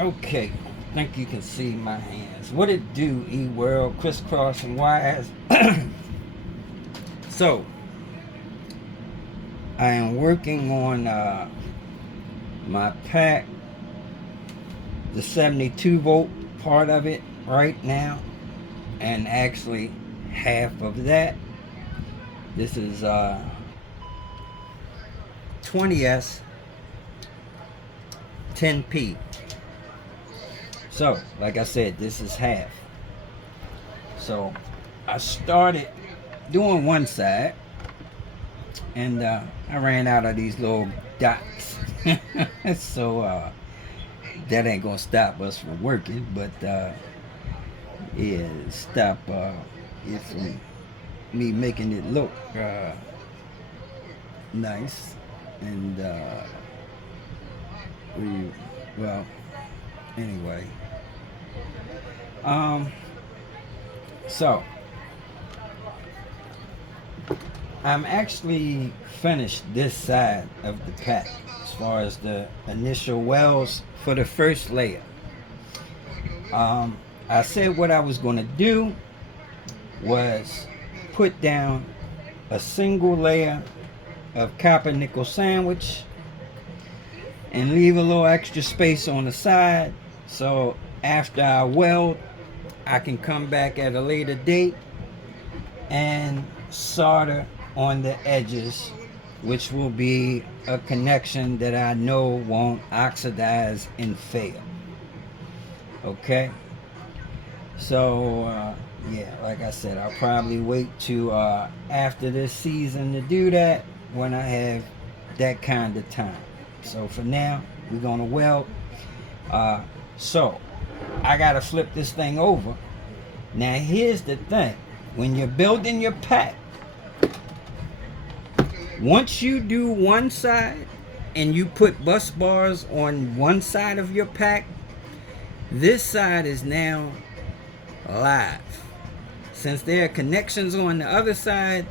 Okay, think you can see my hands. What it do, E-World, crisscross and wires. So, I am working on my pack, the 72 volt part of it right now, and actually half of that. This is 20S 10P. So, like I said, this is half. So, I started doing one side, and I ran out of these little dots. So, that ain't gonna stop us from working, but yeah, stop it from me making it look nice. And well, anyway, um, so I'm actually finished this side of the pack as far as the initial welds for the first layer. I said what I was going to do was put down a single layer of copper nickel sandwich and leave a little extra space on the side, so after I weld I can come back at a later date and solder on the edges, which will be a connection that I know won't oxidize and fail. Okay, so yeah, like I said, I'll probably wait to after this season to do that when I have that kind of time. So for now, we're gonna weld. So I gotta flip this thing over. Now here's the thing: when you're building your pack, once you do one side and you put bus bars on one side of your pack, this side is now live. Since there are connections on the other side,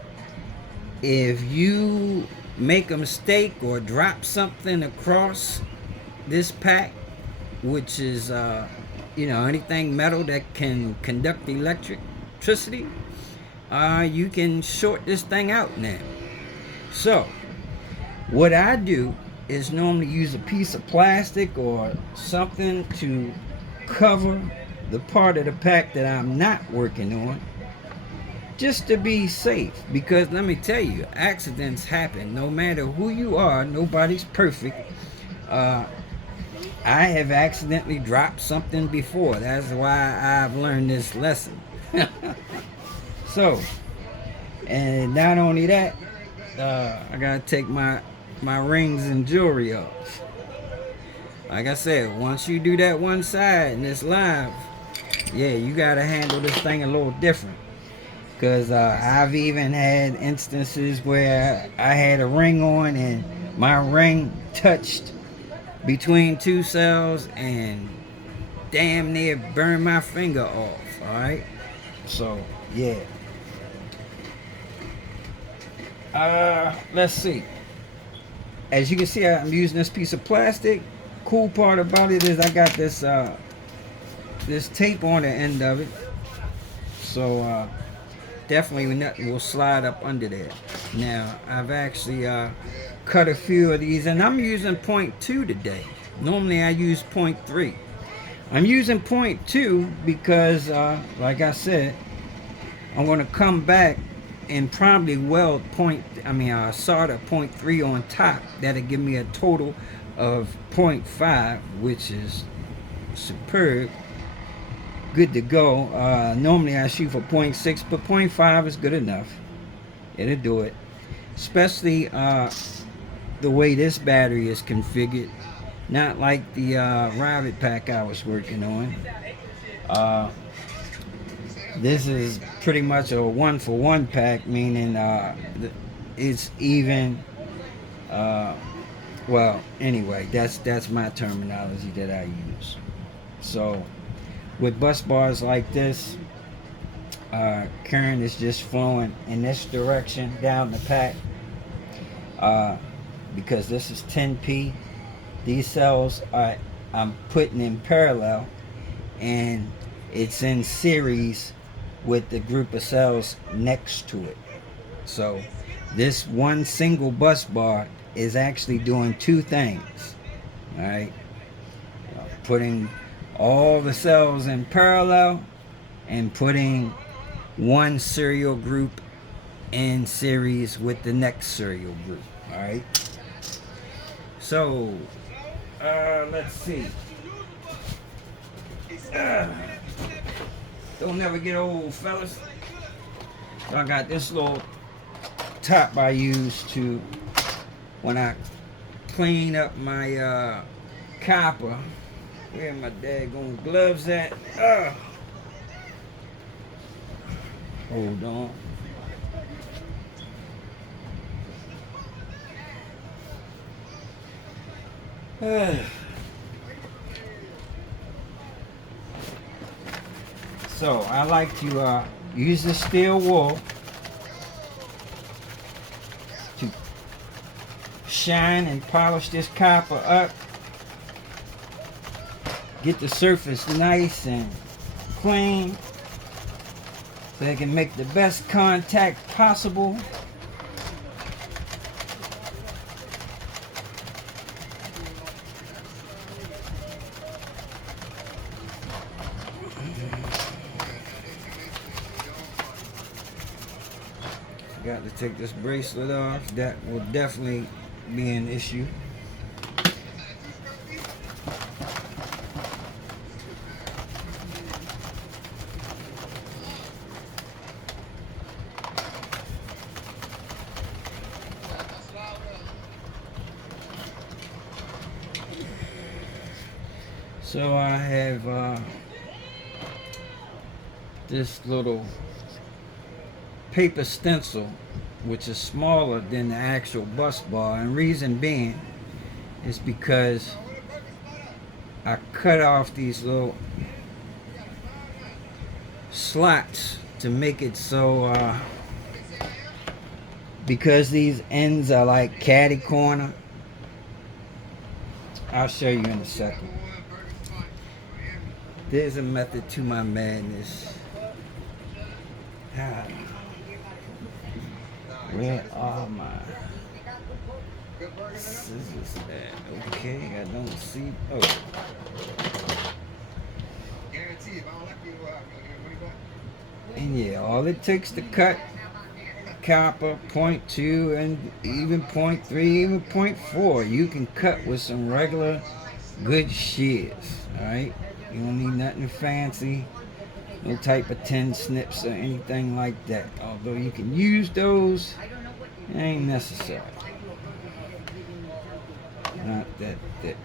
if you make a mistake or drop something across this pack, which is anything metal that can conduct electricity, you can short this thing out now. So what I do is normally use a piece of plastic or something to cover the part of the pack that I'm not working on, just to be safe. Because let me tell you, accidents happen. No matter who you are, nobody's perfect. I have accidentally dropped something before. That's why I've learned this lesson. So, and not only that, I gotta take my rings and jewelry off. Like I said, once you do that one side and it's live, yeah, you gotta handle this thing a little different. Because I've even had instances where I had a ring on and my ring touched between two cells and damn near burned my finger off. Alright? So, yeah. Let's see. As you can see, I'm using this piece of plastic. Cool part about it is I got this this tape on the end of it. So, definitely nothing will slide up under there. Now I've actually cut a few of these, and I'm using 0.2 today. Normally I use 0.3. I'm using 0.2 because like I said, I'm going to come back and probably weld solder 0.3 on top. That'll give me a total of 0.5, which is superb. Good to go. Normally I shoot for 0.6, but 0.5 is good enough. It'll do it. Especially the way this battery is configured. Not like the Rivet pack I was working on. This is pretty much a 1-for-1 pack, meaning it's even. Well, anyway, that's my terminology that I use. So, with bus bars like this, current is just flowing in this direction down the pack. Because this is 10P, these cells are I'm putting in parallel, and it's in series with the group of cells next to it. So this one single bus bar is actually doing two things. All right, putting all the cells in parallel and putting one serial group in series with the next serial group. All right. So let's see. Don't never get old, fellas. So I got this little top I use to when I clean up my copper. Where my daggone gloves at? Hold on. So I like to use the steel wool to shine and polish this copper up. Get the surface nice and clean so it can make the best contact possible. Got to take this bracelet off. That will definitely be an issue. So I have this little paper stencil, which is smaller than the actual bus bar, and reason being is because I cut off these little slots to make it so because these ends are like catty corner. I'll show you in a second. There's a method to my madness. Where are my scissors at? Okay, I don't see. Oh. And yeah, all it takes to cut copper 0.2 and even 0.3, even 0.4, you can cut with some regular good shears. Alright? You don't need nothing fancy. No type of 10 snips or anything like that. Although you can use those, it ain't necessary. Not that thick.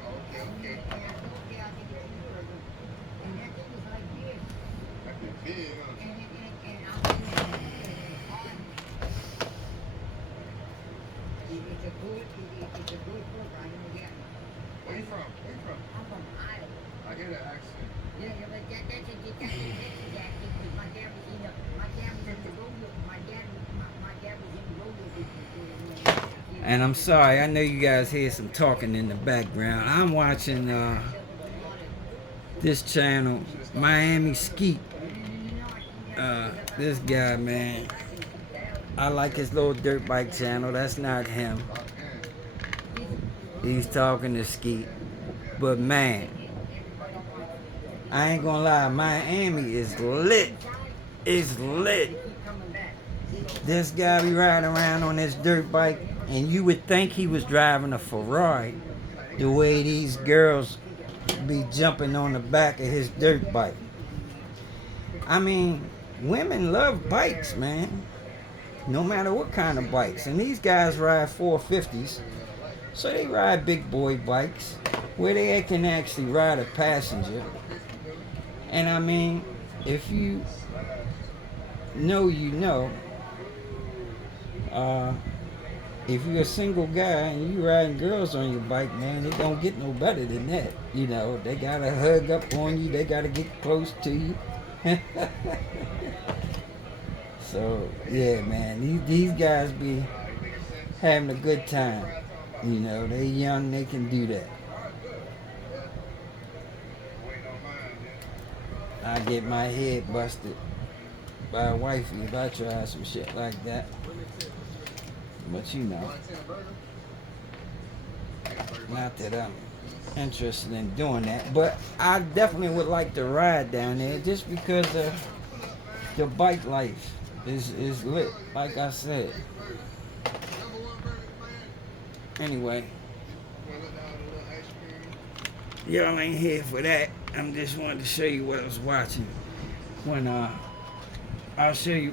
Where you from? I'm from Iowa. I get an accent. Yeah, but that's exactly my dad was in the rodeo. My dad was in the rodeo. And I'm sorry, I know you guys hear some talking in the background. I'm watching this channel, Miami Skeet. This guy, man, I like his little dirt bike channel. That's not him. He's talking to Skeet. But man, I ain't gonna lie, Miami is lit. It's lit. This guy be riding around on this dirt bike, and you would think he was driving a Ferrari, the way these girls be jumping on the back of his dirt bike. I mean, women love bikes, man. No matter what kind of bikes. And these guys ride 450s, so they ride big boy bikes where they can actually ride a passenger. And I mean, if you know, you know. If you're a single guy and you riding girls on your bike, man, it don't get no better than that. You know, they gotta hug up on you, they gotta get close to you. So yeah, man, these guys be having a good time. You know, they young, they can do that. I get my head busted by a wifey if I try some shit like that. But you know, not that I'm interested in doing that, but I definitely would like to ride down there just because the bike life is lit, like I said. Anyway, y'all ain't here for that. I'm just wanted to show you what I was watching. When I'll show you.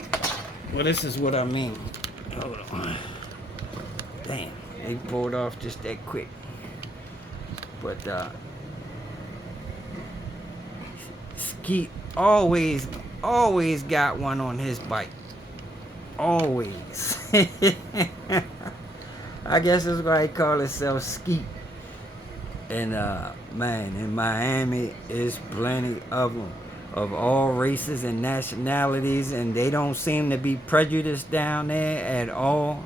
Well, this is what I mean. Hold on. Damn, they pulled off just that quick. But Skeet always got one on his bike. Always. I guess that's why he call himself Skeet. And man, in Miami is plenty of them, of all races and nationalities, and they don't seem to be prejudiced down there at all.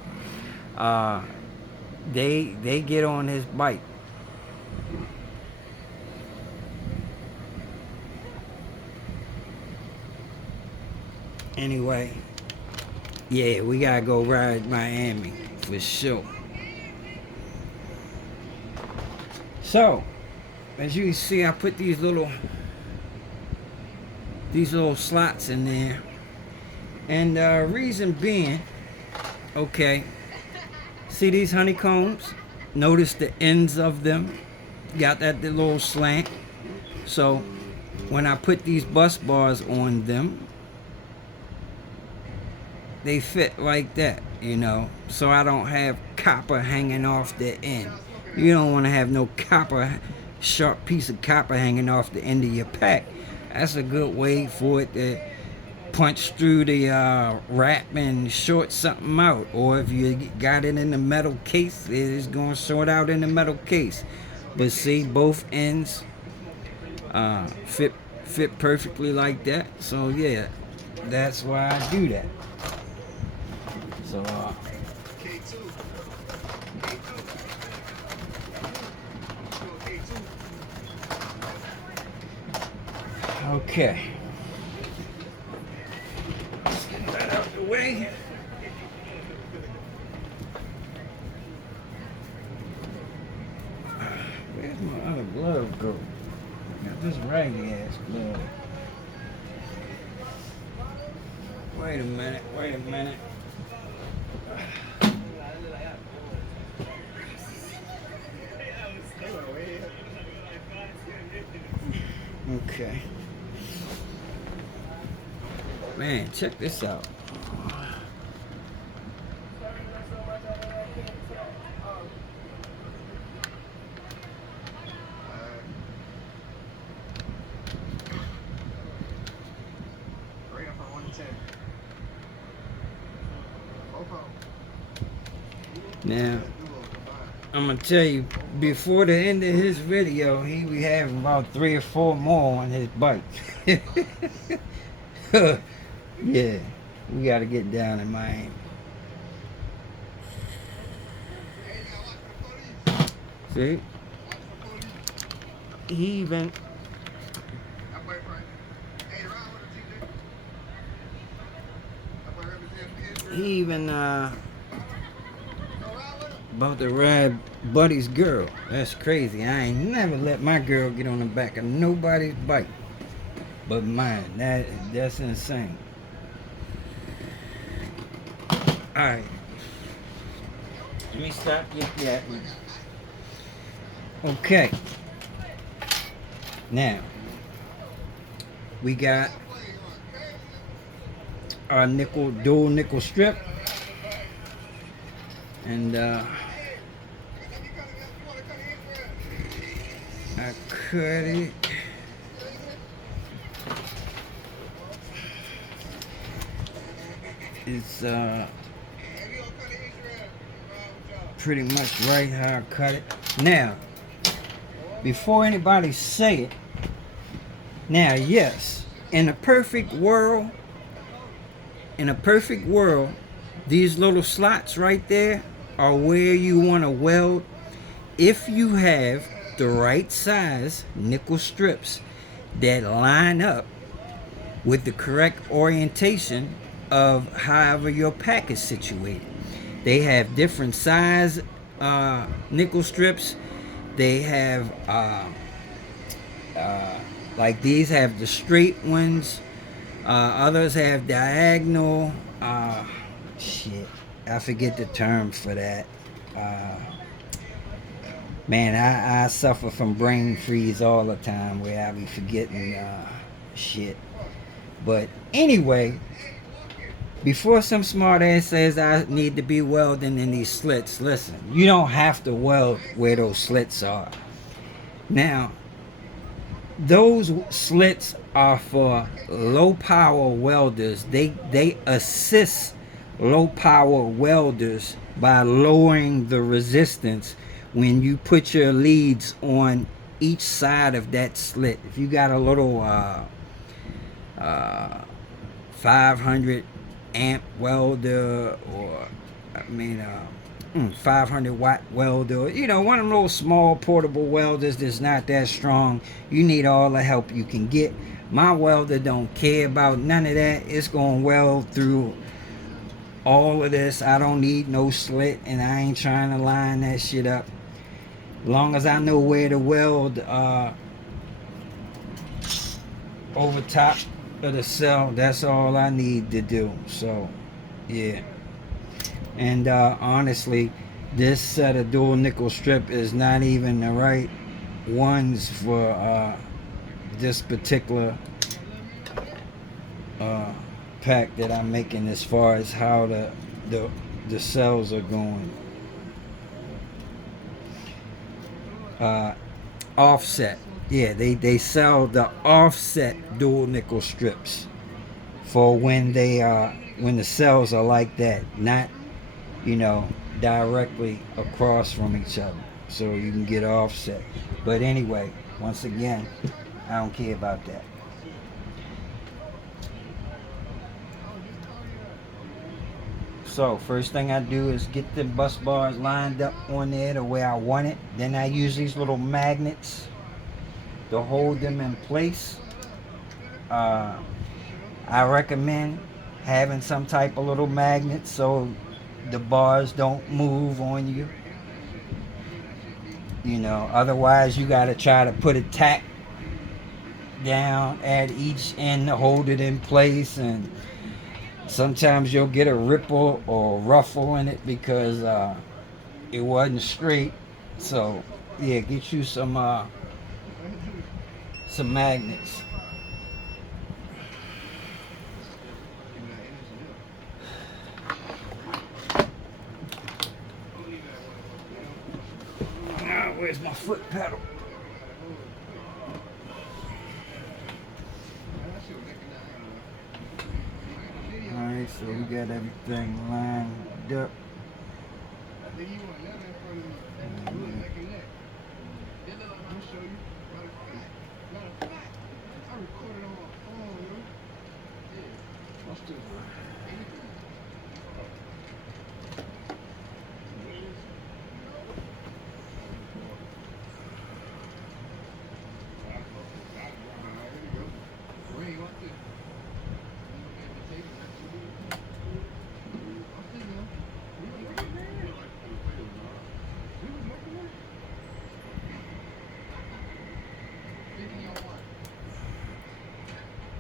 They get on his bike. Anyway, yeah, we gotta go ride Miami for sure. So, as you can see, I put these little slots in there, and reason being, okay, see these honeycombs? Notice the ends of them got that little slant. So when I put these bus bars on them, they fit like that, you know, so I don't have copper hanging off the end. You don't want to have no sharp piece of copper hanging off the end of your pack. That's a good way for it to punch through the wrap and short something out. Or if you got it in the metal case, it is going to short out in the metal case. But see, both ends fit perfectly like that. So yeah, that's why I do that. So okay. Let's get that out of the way. Where's my other glove go? Got this raggedy ass glove. Wait a minute. Okay. Man, check this out. Now, I'm gonna tell you, before the end of his video, he be having about 3 or 4 more on his bike. Yeah, we gotta get down in Miami. See? He even about to ride Buddy's girl. That's crazy. I ain't never let my girl get on the back of nobody's bike but mine. That's insane. Alright. Let me stop yapping. Okay. Now we got our dual nickel strip, and I cut it. It's pretty much right how I cut it. Now, before anybody say it, now yes, in a perfect world, these little slots right there are where you want to weld if you have the right size nickel strips that line up with the correct orientation of however your pack is situated. They have different size nickel strips. They have like these have the straight ones. Others have diagonal. Shit, I forget the term for that. Uh, Man, I suffer from brain freeze all the time where I be forgetting shit. But anyway, before some smart ass says I need to be welding in these slits, listen, you don't have to weld where those slits are. Now, those slits are for low power welders. They assist low power welders by lowering the resistance when you put your leads on each side of that slit. If you got a little 500 amp welder, or 500 watt welder, one of those small portable welders that's not that strong, you need all the help you can get. My welder don't care about none of that. It's gonna weld through all of this. I don't need no slit, and I ain't trying to line that shit up. As long as I know where to weld over top of the cell, that's all I need to do. So yeah. And honestly, this set of dual nickel strip is not even the right ones for this particular pack that I'm making, as far as how the cells are going. Offset. Yeah, they sell the offset dual nickel strips for when when the cells are like that, not directly across from each other, so you can get offset. But anyway, once again, I don't care about that. So first thing I do is get the bus bars lined up on there the way I want it. Then I use these little magnets to hold them in place. I recommend having some type of little magnet so the bars don't move on you. Otherwise you got to try to put a tack down at each end to hold it in place, and sometimes you'll get a ripple or ruffle in it because it wasn't straight. So yeah, get you some magnets. Where's my foot pedal? Alright, so we got everything lined up.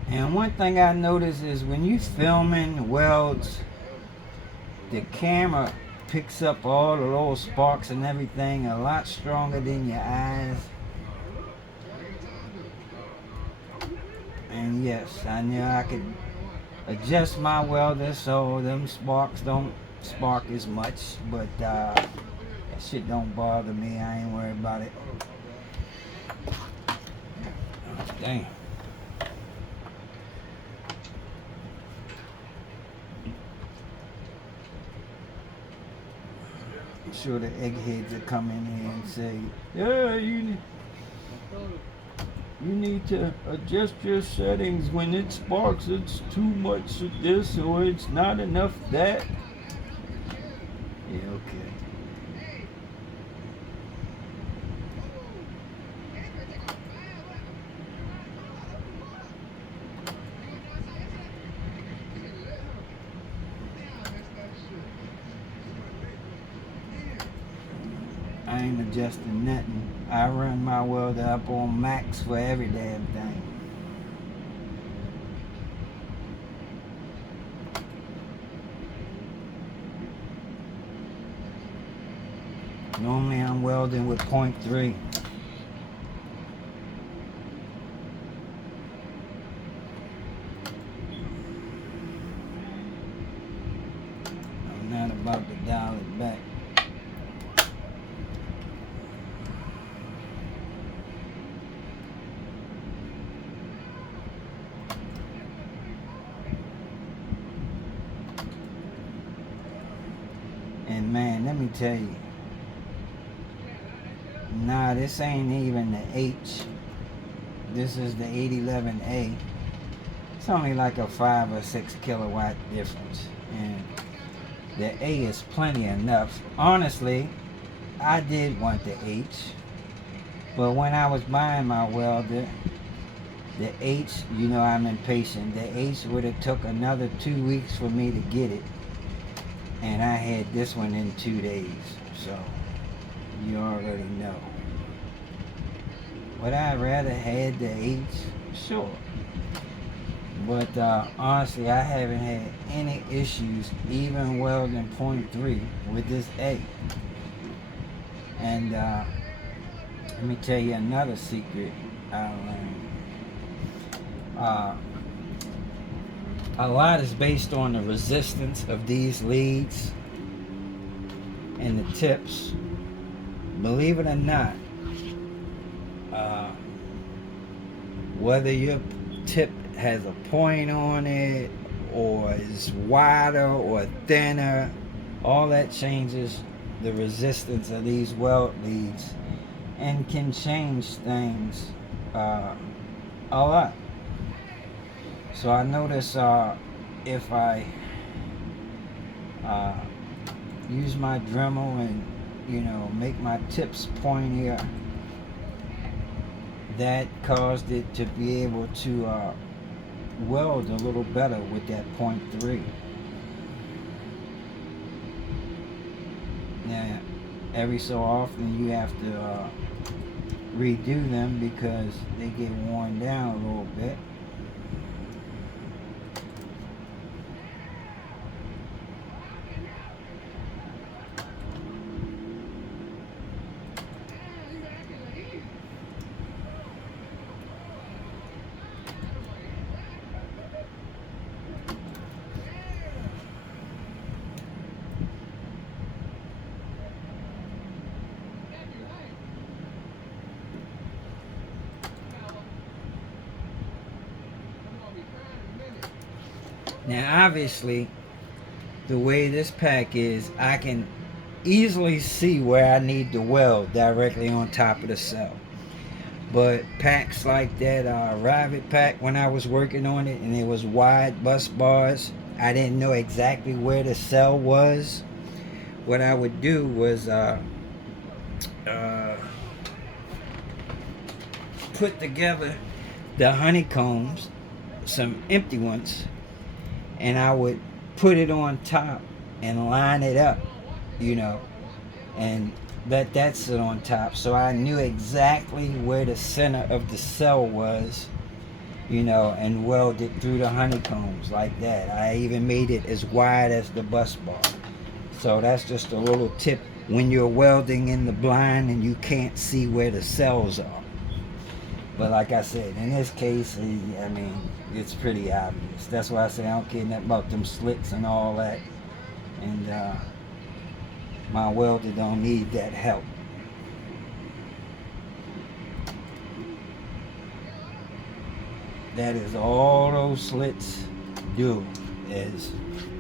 And one thing I noticed is when you filming welds, the camera picks up all the little sparks and everything a lot stronger than your eyes. And yes, I knew I could adjust my welder so them sparks don't spark as much, but that shit don't bother me. I ain't worried about it. Oh, damn. Sure the eggheads are coming in and say, yeah, you need to adjust your settings. When it sparks, it's too much of this or it's not enough that. Yeah, okay. I ain't adjusting nothing. I run my welder up on max for every damn thing. Normally I'm welding with 0.3. I'm not about to dial it back. And man, let me tell you, nah, this ain't even the H. This is the 811A. It's only like a 5 or 6 kilowatt difference. And the A is plenty enough. Honestly, I did want the H. But when I was buying my welder, the H, you know I'm impatient. The H would have took another 2 weeks for me to get it. And I had this one in 2 days. So, you already know. Would I rather had the H? Sure. But honestly, I haven't had any issues even welding 0.3 with this A. And let me tell you another secret I learned. A lot is based on the resistance of these leads and the tips. Believe it or not, whether your tip has a point on it or is wider or thinner, all that changes the resistance of these weld leads and can change things a lot. So I notice if I use my Dremel and, you know, make my tips pointier, that caused it to be able to weld a little better with that 0.3. Now, every so often you have to redo them because they get worn down a little bit. Now obviously, the way this pack is, I can easily see where I need to weld directly on top of the cell. But packs like that Rivet pack, when I was working on it and it was wide bus bars, I didn't know exactly where the cell was. What I would do was put together the honeycombs, some empty ones, and I would put it on top and line it up, you know, and let that sit on top, so I knew exactly where the center of the cell was, you know, and weld it through the honeycombs like that. I even made it as wide as the bus bar. So that's just a little tip when you're welding in the blind and you can't see where the cells are. But like I said, in this case, I mean, it's pretty obvious. That's why I say I don't care nothing about them slits and all that. And my welder don't need that help. That is all those slits do, is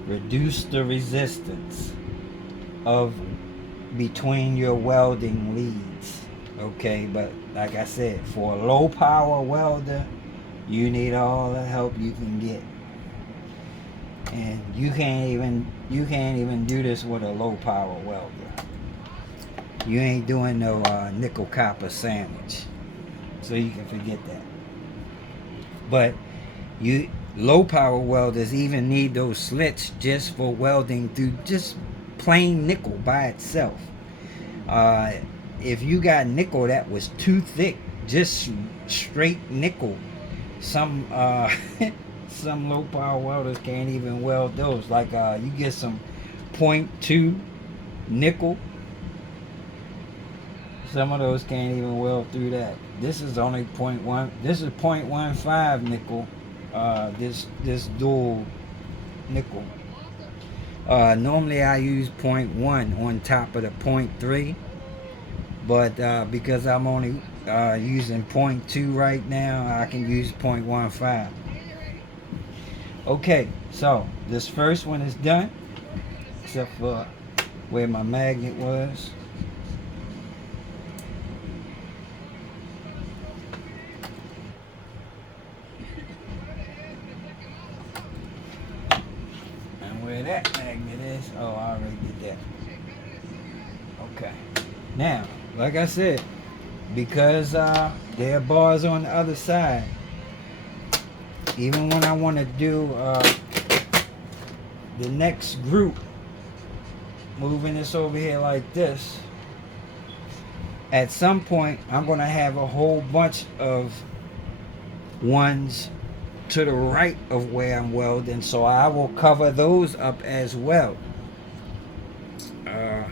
reduce the resistance of between your welding leads. Okay, but like I said, for a low power welder, you need all the help you can get. And you can't even do this with a low power welder. You ain't doing no nickel copper sandwich. So you can forget that. But low power welders even need those slits just for welding through just plain nickel by itself. if you got nickel that was too thick, just straight nickel, some some low power welders can't even weld those. Like you get some .2 nickel, some of those can't even weld through that. This is only .1. This is .15 nickel. This dual nickel. Normally I use .1 on top of the .3, but because I'm only using .2 right now, I can use .15. Okay, so this first one is done, except for where my magnet was. And where that magnet is, oh, I already did that. Okay. Now, like I said, because there are bars on the other side, even when I want to do the next group, moving this over here like this, at some point I'm going to have a whole bunch of ones to the right of where I'm welding, so I will cover those up as well. Let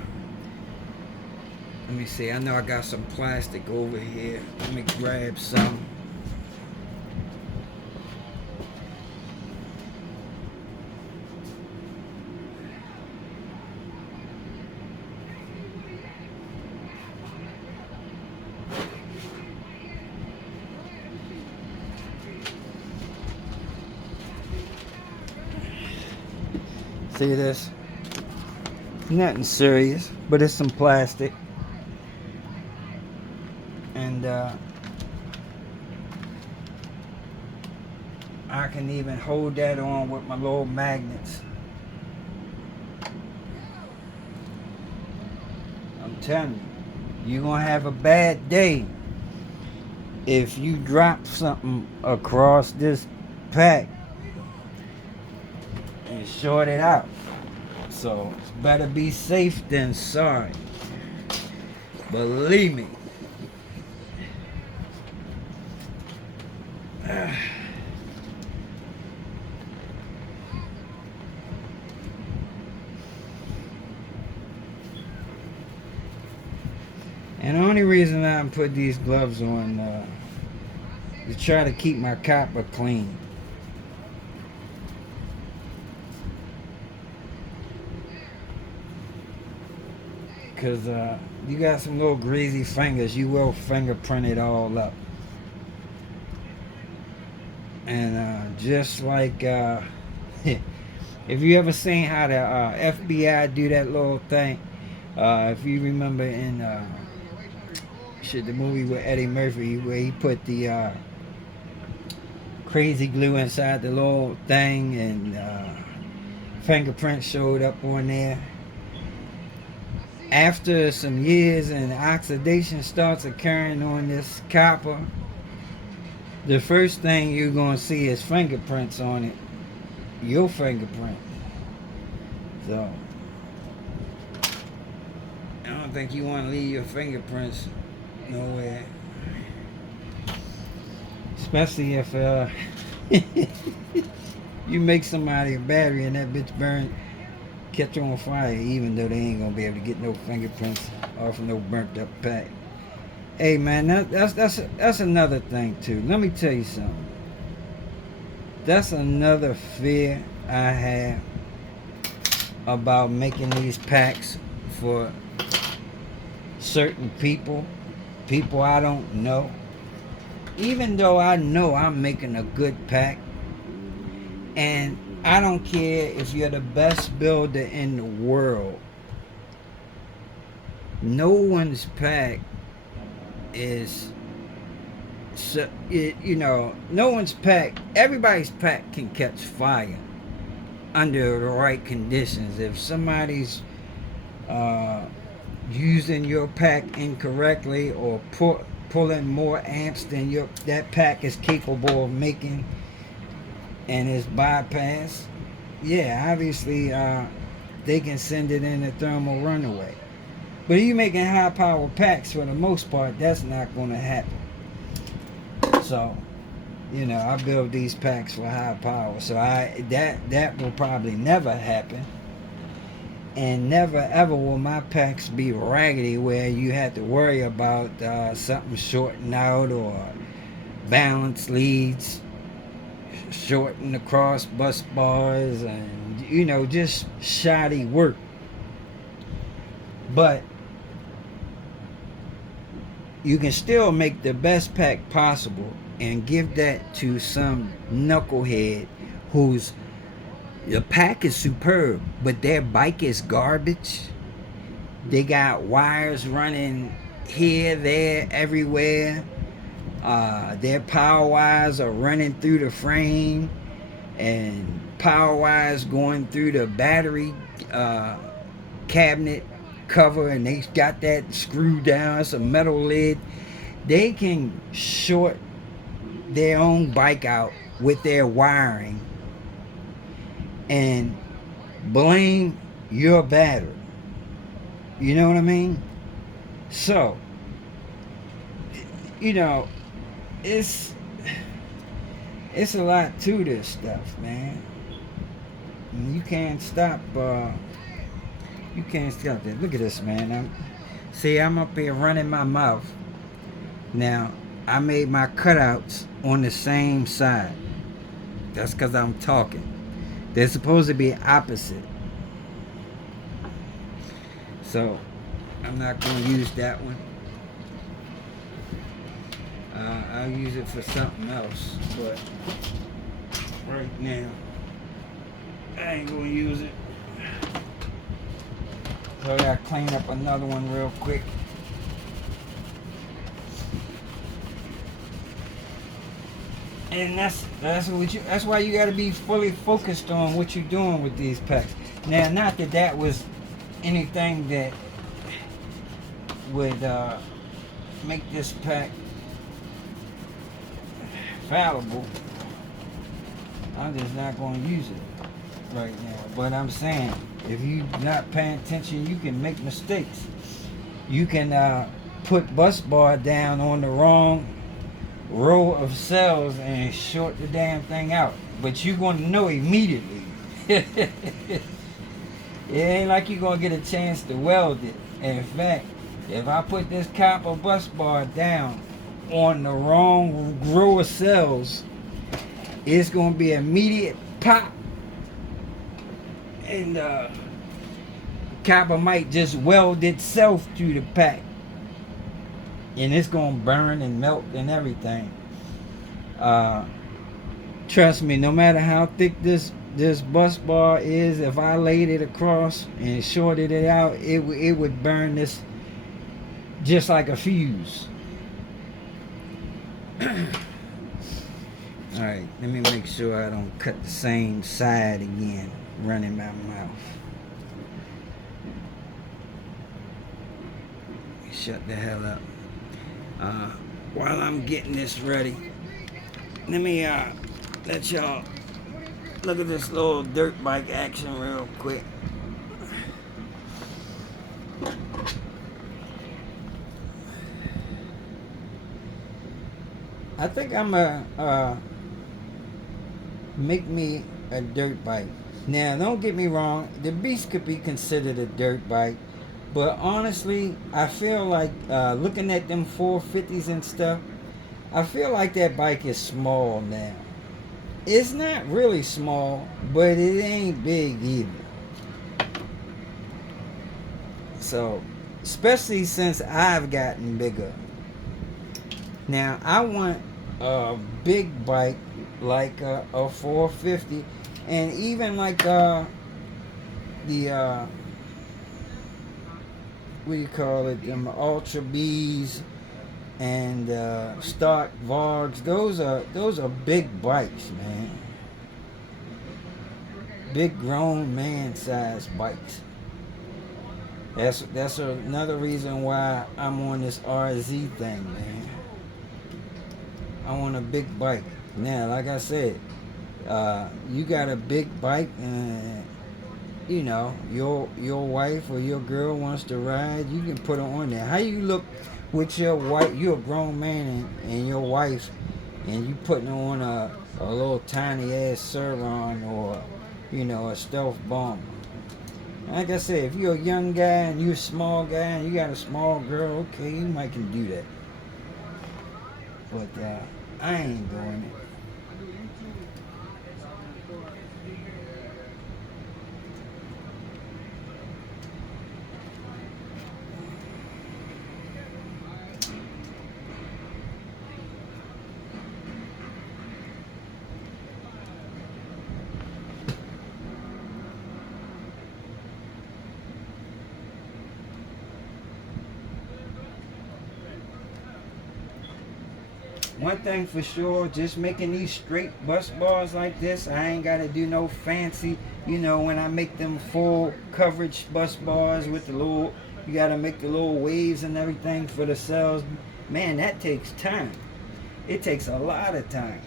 me see, I know I got some plastic over here. Let me grab some. See this? Nothing serious, but it's some plastic. And I can even hold that on with my little magnets. I'm telling you, you're gonna have a bad day if you drop something across this pack and short it out. So it's better be safe than sorry. Believe me. And the only reason I'm putting these gloves on is to try to keep my copper clean. Because you got some little greasy fingers, you will fingerprint it all up. And just like if you ever seen how the FBI do that little thing, if you remember in the movie with Eddie Murphy, where he put the crazy glue inside the little thing and fingerprints showed up on there. After some years and oxidation starts occurring on this copper, the first thing you're going to see is fingerprints on it. Your fingerprint. So, I don't think you want to leave your fingerprints nowhere. Especially if you make somebody a battery and that bitch burn, catch on fire, even though they ain't going to be able to get no fingerprints off of no burnt up pack. Hey man, that's another thing too. Let me tell you something. That's another fear I have about making these packs for certain people I don't know. Even though I know I'm making a good pack, and I don't care if you're the best builder in the world, no one's pack is, no one's pack, everybody's pack can catch fire under the right conditions. If somebody's using your pack incorrectly or pulling more amps than that pack is capable of making and is bypassed, yeah, obviously they can send it in a thermal runaway. But if you're making high power packs, for the most part, that's not going to happen. So, you know, I build these packs for high power, so that will probably never happen. And never ever will my packs be raggedy where you have to worry about something shorting out or balance leads shorting across bus bars, and you know, just shoddy work. But you can still make the best pack possible and give that to some knucklehead whose the pack is superb, but their bike is garbage. They got wires running here, there, everywhere. Their power wires are running through the frame, and power wires going through the battery cabinet cover, and they got that screwed down. It's a metal lid. They can short their own bike out with their wiring and blame your battery. You know what I mean? So, you know, it's a lot to this stuff, man. You can't stop. You can't stop that. Look at this, man. I'm up here running my mouth. Now, I made my cutouts on the same side. That's because I'm talking. They're supposed to be opposite. So, I'm not going to use that one. I'll use it for something else. But right now, I ain't going to use it. So I got to clean up another one real quick. And that's why you got to be fully focused on what you're doing with these packs. Now, not that was anything that would make this pack fallible. I'm just not going to use it right now. But I'm saying, if you're not paying attention, you can make mistakes. You can put bus bar down on the wrong row of cells and short the damn thing out, but you're going to know immediately. It ain't like you're going to get a chance to weld it. In fact, if I put this copper bus bar down on the wrong row of cells, it's going to be immediate pop, and copper might just weld itself through the pack, and it's gonna burn and melt and everything. Trust me, no matter how thick this bus bar is, if I laid it across and shorted it out, it would burn this just like a fuse. Alright, let me make sure I don't cut the same side again running my mouth. Shut the hell up. While I'm getting this ready, let me let y'all look at this little dirt bike action real quick. I think I'm gonna make me a dirt bike. Now, don't get me wrong, the Beast could be considered a dirt bike. But honestly, I feel like looking at them 450s and stuff, I feel like that bike is small now. It's not really small, but it ain't big either. So, especially since I've gotten bigger. Now, I want a big bike like a 450, and even like the what do you call it, them Ultra Bs and stock Vargs. Those are big bikes, man. Big grown man sized bikes. That's another reason why I'm on this RZ thing, man. I want a big bike. Now, like I said, you got a big bike, you know, your wife or your girl wants to ride, you can put her on there. How you look with your wife? You're a grown man and your wife, and you putting her on a little tiny ass Surron or, you know, a stealth bomber. Like I said, if you're a young guy and you're a small guy and you got a small girl, okay, you might can do that. But I ain't doing it. One thing for sure, just making these straight bus bars like this, I ain't got to do no fancy, you know, when I make them full coverage bus bars with the little, you got to make the little waves and everything for the cells. Man, that takes time. It takes a lot of time.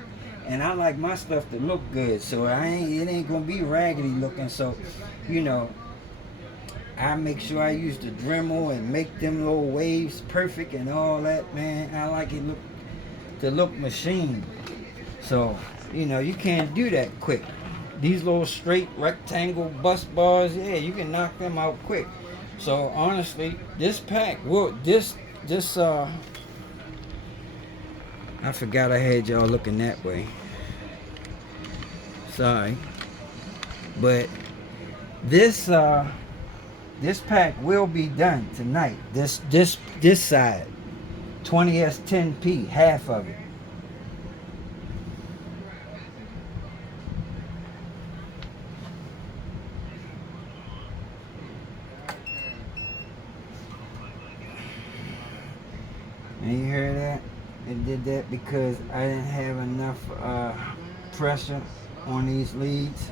And I like my stuff to look good, so it ain't going to be raggedy looking. So, you know, I make sure I use the Dremel and make them little waves perfect and all that, man. I like it to look machine. So, you know, you can't do that quick. These little straight rectangle bus bars, yeah, you can knock them out quick. So honestly, this pack I forgot I had y'all looking that way. Sorry. But this pack will be done tonight. This side. 20S10P, half of it. And you hear that? It did that because I didn't have enough pressure on these leads.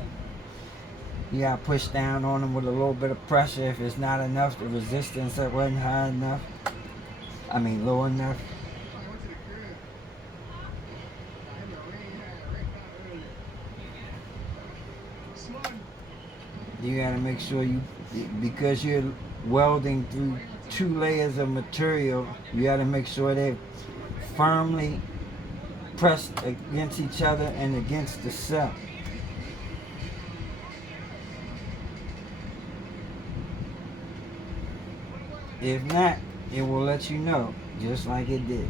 You gotta push down on them with a little bit of pressure. If it's not enough, the resistance that wasn't high enough. I mean low enough. You gotta make sure because you're welding through 2 layers of material, you gotta make sure they're firmly pressed against each other and against the cell. If not, it will let you know, just like it did.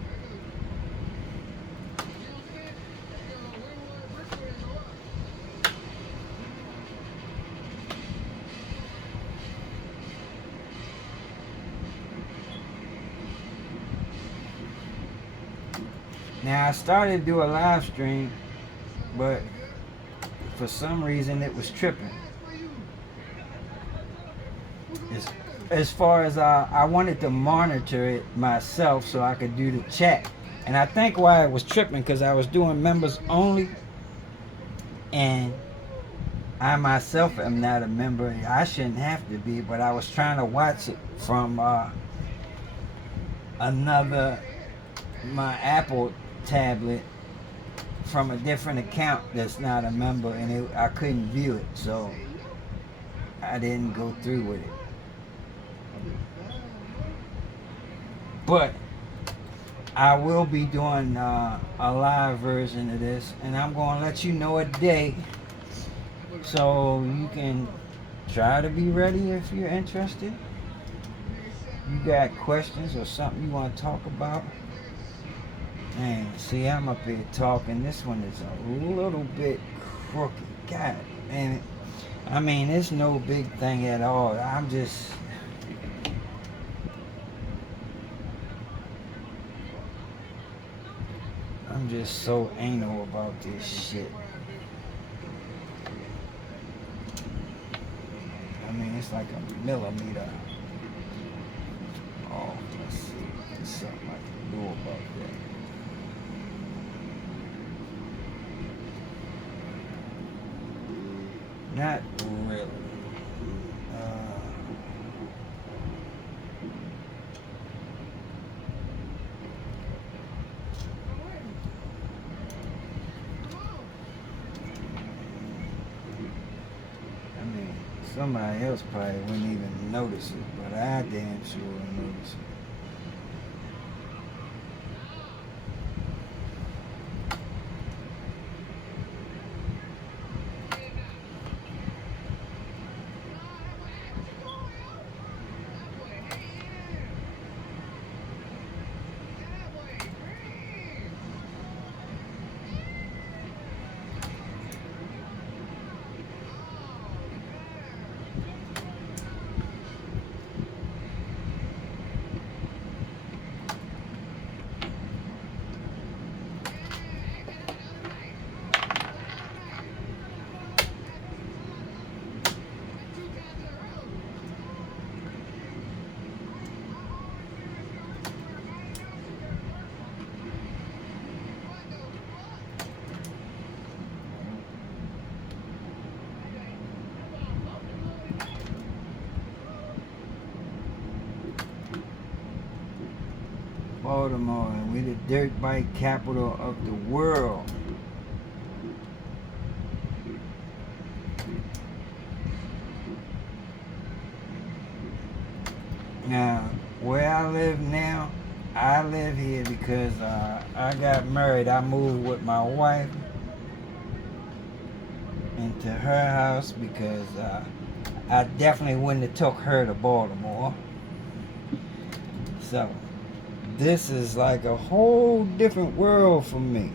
Now I started to do a live stream, but for some reason it was tripping. As far as I wanted to monitor it myself so I could do the chat. And I think why it was tripping because I was doing members only, and I myself am not a member. I shouldn't have to be, but I was trying to watch it from my Apple tablet from a different account that's not a member, and I couldn't view it, so I didn't go through with it. But I will be doing a live version of this, and I'm going to let you know a day so you can try to be ready if you're interested. You got questions or something you want to talk about? Man, see, I'm up here talking. This one is a little bit crooked. God damn it. I mean, it's no big thing at all. I'm just so anal about this shit. I mean, it's like a millimeter. Oh, let's see. There's something I can do about that. Not really. Somebody else probably wouldn't even notice it, but I damn sure notice it. Baltimore, and we the dirt bike capital of the world. Now, where I live now, I live here because I got married. I moved with my wife into her house because I definitely wouldn't have took her to Baltimore. So, this is like a whole different world for me.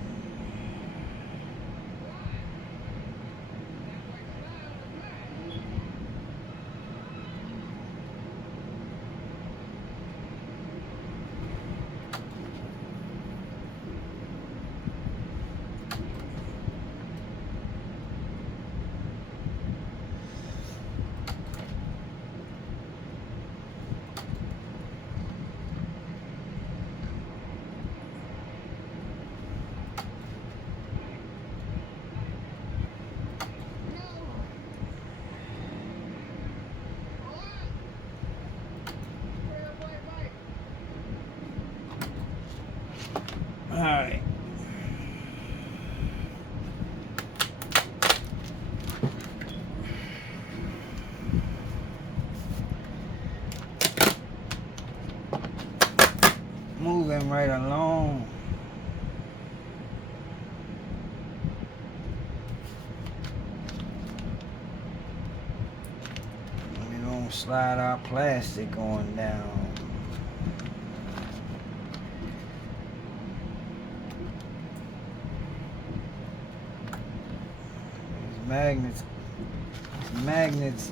Alright. Moving right along. We don't slide our plastic on down. Magnets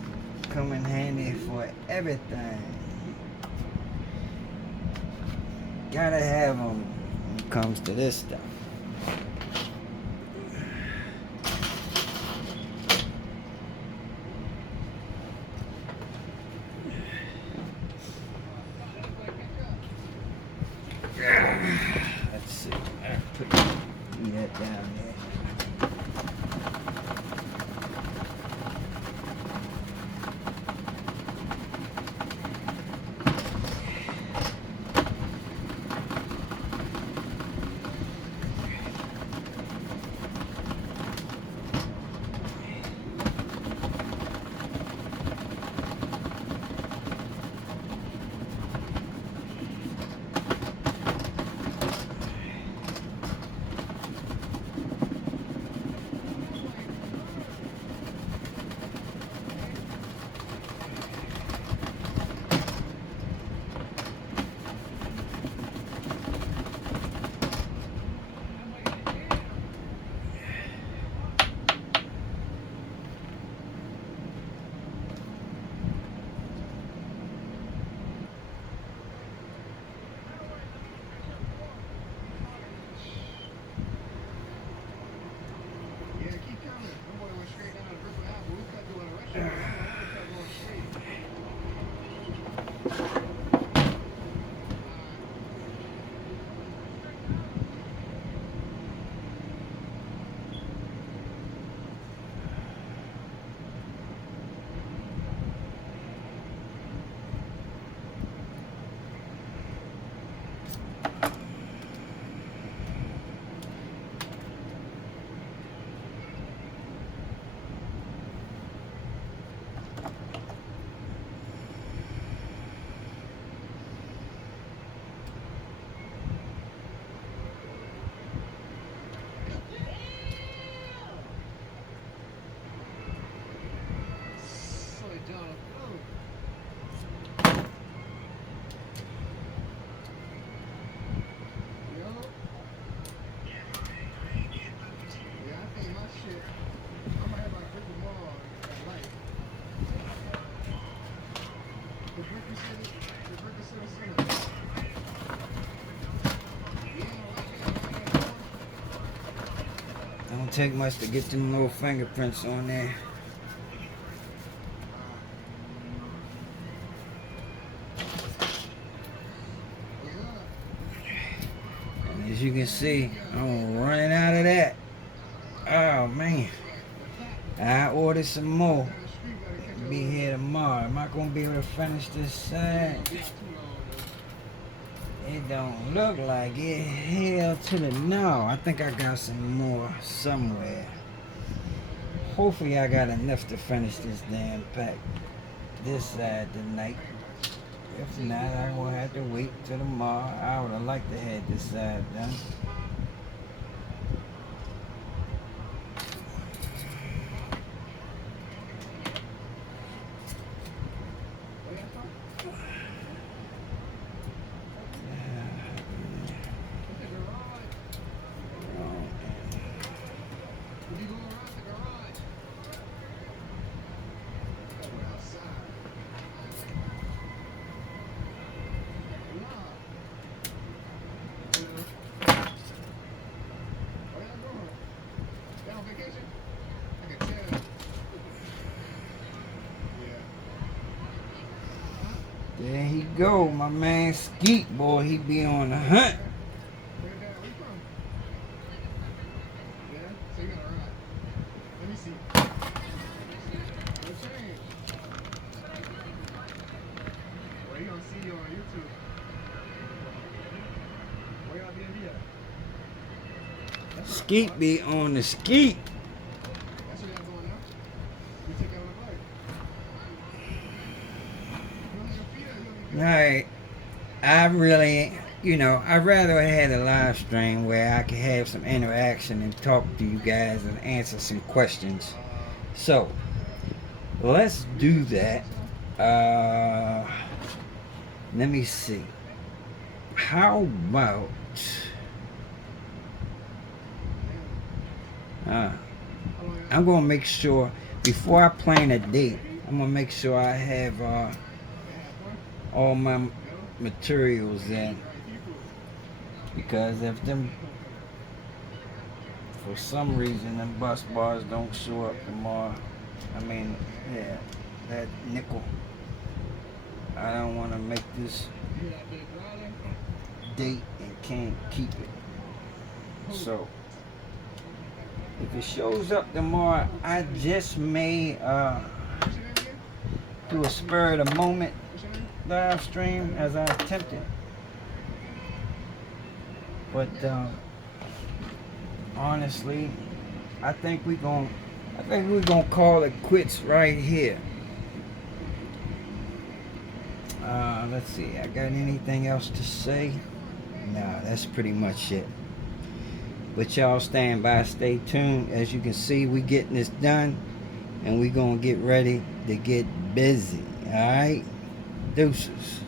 come in handy for everything. Gotta have them when it comes to this stuff. Let's see. I put that down there. take much to get them little fingerprints on there. And as you can see, I'm running out of that. Oh man, I ordered some more. Be here tomorrow. Am I gonna be able to finish this side? It don't look like it. Hell to the no. I think I got some more somewhere. Hopefully I got enough to finish this damn pack this side tonight. If not, I'm gonna have to wait till tomorrow. I would have liked to have this side done. There he go, my man Skeet, boy, he be on the hunt. Skeet be on the skeet. Alright, I really, I'd rather have had a live stream where I could have some interaction and talk to you guys and answer some questions. So, let's do that. Let me see. How about... I'm going to make sure, before I plan a date, I'm going to make sure I have... all my materials in, because if them for some reason them bus bars don't show up tomorrow, that nickel, I don't want to make this date and can't keep it. So if it shows up tomorrow, I just may do a spur of the moment live stream as I attempted, but honestly, I think we're gonna call it quits right here. Let's see, I got anything else to say? Nah, that's pretty much it. But y'all stand by, stay tuned. As you can see, we getting this done, and we gonna get ready to get busy. All right. Deuces.